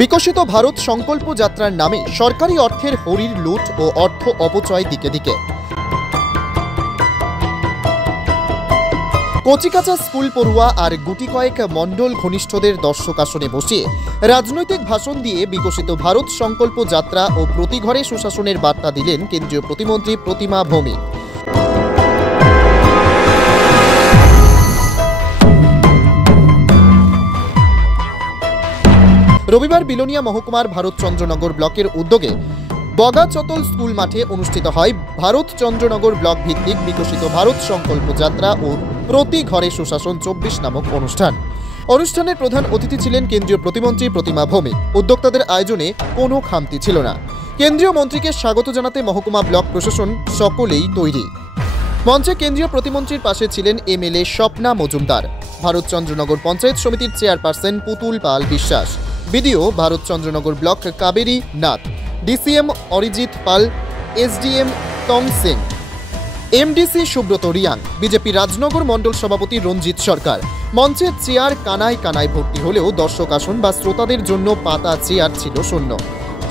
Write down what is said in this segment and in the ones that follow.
বিকশিত ভারত সংকল্প যাত্রার নামে সরকারি অর্থের হরির লুট ও অর্থ অপচয় দিকে দিকে। কচিকাঁচা স্কুল পড়ুয়া আর গুটি কয়েক মণ্ডল ঘনিষ্ঠদের দর্শক আসনে বসিয়ে রাজনৈতিক ভাষণ দিয়ে বিকশিত ভারত সংকল্প যাত্রা ও প্রতি ঘরে সুশাসনের বার্তা দিলেন কেন্দ্রীয় প্রতিমন্ত্রী প্রতিমা ভৌমিক। রবিবার বিলোনিয়া মহকুমার ভারতচন্দ্রনগর ব্লকের উদ্যোগে বগাচতল স্কুল মাঠে অনুষ্ঠিত হয় ভারতচন্দ্রনগর ব্লক ভিত্তিক বিকশিত ভারত সংকল্প যাত্রা ও প্রতি ঘরে সুশাসন 24 নামক অনুষ্ঠান। অনুষ্ঠানের প্রধান অতিথি ছিলেন কেন্দ্রীয় প্রতিমন্ত্রী প্রতিমা ভৌমিক। উদ্যোক্তাদের আয়োজনে কোনো খামতি ছিল না। কেন্দ্রীয় মন্ত্রীকে স্বাগত জানাতে মহকুমা ব্লক প্রশাসন সকলেই তৈরি। মঞ্চে কেন্দ্রীয় প্রতিমন্ত্রীর পাশে ছিলেন এমএলএ স্বপ্না মজুমদার, ভারতচন্দ্রনগর পঞ্চায়েত সমিতির chairperson Putul Pal Biswas, BDO Bharatchandranagar block Kaveri Nath, DCM Arijit Pal, SDM Tong Singh, MDC Subrata Reang, BJP Rajnagar mandal সভাপতি রঞ্জিত সরকার। মঞ্চের চেয়ার কানায় কানায় ভর্তি হলেও দর্শক আসন বা শ্রোতাদের জন্য পাতা চেয়ার ছিল শূন্য।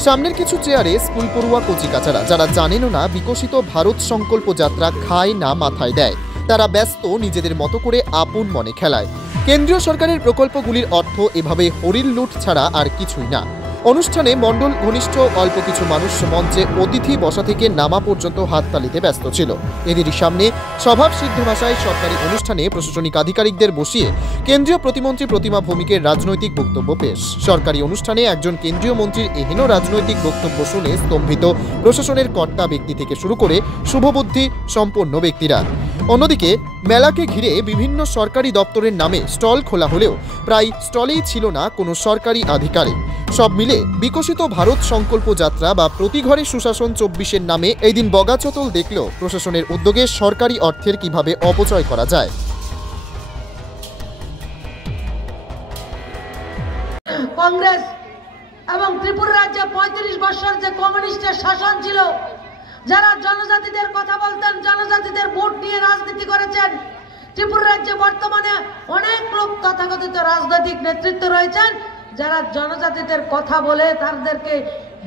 সামনের কিছু চেয়ারে স্কুল পড়ুয়া কচিকাচারা, যারা জানেনও না বিকশিত ভারত সংকল্প যাত্রা খায় না মাথায় দেয়, তারা ব্যস্ত নিজেদের মতো করে আপন মনে খেলায়। কেন্দ্রীয় সরকারের প্রকল্পগুলির অর্থ এভাবে হরির লুট ছাড়া আর কিছুই না। অনুষ্ঠানে মণ্ডল ঘনিষ্ঠ অল্প কিছু মানুষ মঞ্চে অতিথি বসা থেকে নামা পর্যন্ত হাততালিতে ব্যস্ত ছিল। এদেরই সামনে স্বভাব সিদ্ধ ভাষায় সরকারি অনুষ্ঠানে প্রশাসনিক আধিকারিকদের বসিয়ে কেন্দ্রীয় প্রতিমন্ত্রী প্রতিমা ভৌমিকের রাজনৈতিক বক্তব্য পেশ। সরকারি অনুষ্ঠানে একজন কেন্দ্রীয় মন্ত্রীর এহেন রাজনৈতিক বক্তব্য শুনে স্তম্ভিত প্রশাসনের কর্তা ব্যক্তি থেকে শুরু করে শুভবুদ্ধি সম্পন্ন ব্যক্তিরা। অন্যদিকে মেলাকে ঘিরে বিভিন্ন সরকারি দপ্তরের নামে স্টল খোলা হলেও প্রায় স্টলেই ছিল না কোনো সরকারি আধিকারিক। সব মিলে বিকশিত ভারত সংকল্প যাত্রা বা প্রতি ঘরে সুশাসন 24-এর নামে এই দিন বগাচতল দেখল প্রশাসনের উদ্যোগে সরকারি অর্থের কিভাবে অপচয় করা যায়। কংগ্রেস এবং ত্রিপুরা রাজ্যে 35 বছর যে কমিউনিস্টের শাসন ছিল, যারা জনজাতিদের কথা বলতেন, জনজাতিদের ভোট নিয়ে রাজনীতি করেছেন, ত্রিপুরা রাজ্যে বর্তমানে অনেক লোক তথাকথিত রাজনৈতিক নেতৃত্ব রয়েছেন, যারা জনজাতিদের কথা বলে তাদেরকে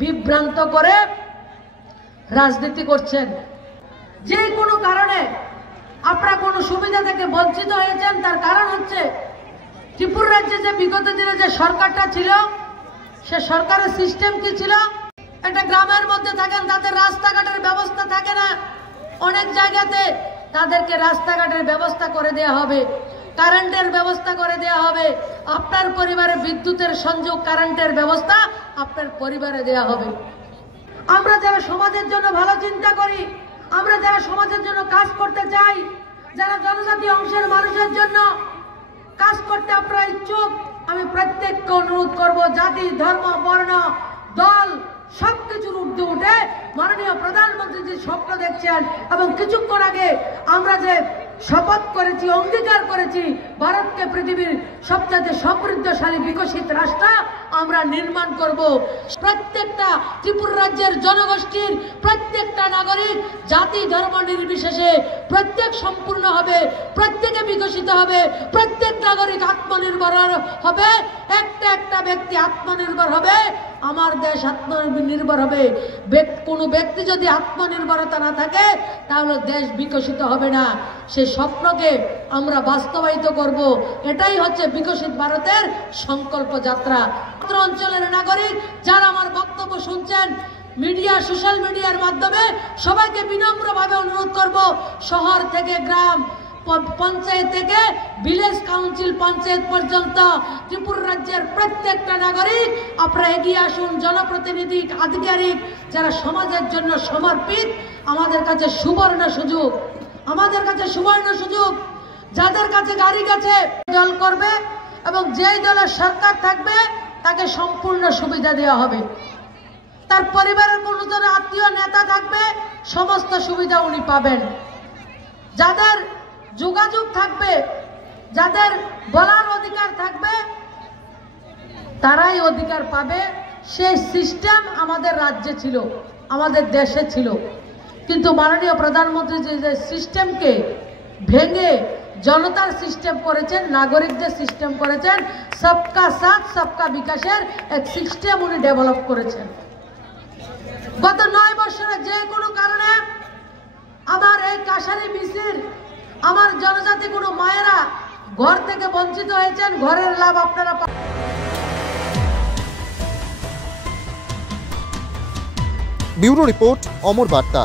বিভ্রান্ত করে রাজনীতি করছেন। যে কোনো কারণে আপনারা কোনো সুবিধা থেকে বঞ্চিত হয়েছেন, তার কারণ হচ্ছে ত্রিপুরা রাজ্যে যে বিগত দিনে যে সরকারটা ছিল, সে সরকারের সিস্টেম কি ছিল? একটা গ্রামের মধ্যে থাকেন, তাদের রাস্তাঘাটের ব্যবস্থা থাকে না। অনেক জায়গাতে তাদেরকে রাস্তাঘাটের ব্যবস্থা করে দেওয়া হবে, কারেন্টের ব্যবস্থা করে দেওয়া হবে, আপনার পরিবারে বিদ্যুতের সংযোগ, কারেন্টের ব্যবস্থা আপনার পরিবারে দেওয়া হবে। আমরা যারা সমাজের জন্য ভালো চিন্তা করি, আমরা যারা সমাজের জন্য কাজ করতে চাই, যারা জনজাতি অংশের মানুষের জন্য কাজ করতে আপনারা ইচ্ছুক, আমি প্রত্যেককে অনুরোধ করব, জাতি, ধর্ম, বর্ণ, দল সবকিছুর ঊর্ধ্বে উঠে মাননীয় প্রধানমন্ত্রী যে স্বপ্ন দেখছেন এবং কিছুক্ষণ আগে আমরা যে শপথ করেছি, অঙ্গীকার করেছি, ভারতকে পৃথিবীর সবচেয়ে সমৃদ্ধশালী বিকশিত রাষ্ট্র আমরা নির্মাণ করব। প্রত্যেকটা ত্রিপুরা রাজ্যের জনগোষ্ঠীর প্রত্যেকটা নাগরিক জাতি ধর্ম নির্বিশেষে প্রত্যেক সম্পূর্ণ হবে, প্রত্যেকে বিকশিত হবে, প্রত্যেক নাগরিক আত্মনির্ভর হবে, একটা ব্যক্তি আত্মনির্ভর হবে, আমার দেশ আত্মনির্ভর হবে। কোনো ব্যক্তি যদি আত্মনির্ভরতা না থাকে তাহলে দেশ বিকশিত হবে না। সেই স্বপ্নকে আমরা বাস্তবায়িত করব। এটাই হচ্ছে বিকশিত ভারতের সংকল্প যাত্রা। অঞ্চলের নাগরিক যারা আমার বক্তব্য শুনছেন মিডিয়া, সোশ্যাল মিডিয়ার মাধ্যমে, সবাইকে বিনম্রভাবে অনুরোধ করব, শহর থেকে গ্রাম, পঞ্চায়েত থেকে ভিলেজ কাউন্সিল পঞ্চায়েত পর্যন্ত ত্রিপুরা রাজ্যের প্রত্যেকটা নাগরিক আপনারা এগিয়ে আসুন। জনপ্রতিনিধি, আধিকারিক যারা সমাজের জন্য সমর্পিত, আমাদের কাছে সুবর্ণ সুযোগ, আমাদের কাছে সুবর্ণ সুযোগ। যাদের কাছে গাড়ি গেছে দল করবে এবং যেই দলের সরকার থাকবে তাকে সম্পূর্ণ সুবিধা দেওয়া হবে। তার পরিবারের কোনো ধরনের আত্মীয় নেতা থাকবে, সমস্ত সুবিধা উনি পাবেন। যাদের যোগাযোগ থাকবে, যাদের বলার অধিকার থাকবে, তারাই অধিকার পাবে। সেই সিস্টেম আমাদের রাজ্যে ছিল, আমাদের দেশে ছিল, কিন্তু মাননীয় প্রধানমন্ত্রী যে সিস্টেমকে ভেঙে জনতার সিস্টেম করেছেন, নাগরিকদের সিস্টেম করেছেন, সবকা সাথ সবকা বিকাশের এক সিস্টেম উনি ডেভেলপ করেছেন। গত 9 বছরে যে কোনো কারণে আমার এই কাশারি বিসির আমার জনজাতি কোনো মায়েরা ঘর থেকে বঞ্চিত হয়েছেন, ঘরের লাভ আপনারা ব্যুরো রিপোর্ট, অমর বার্তা।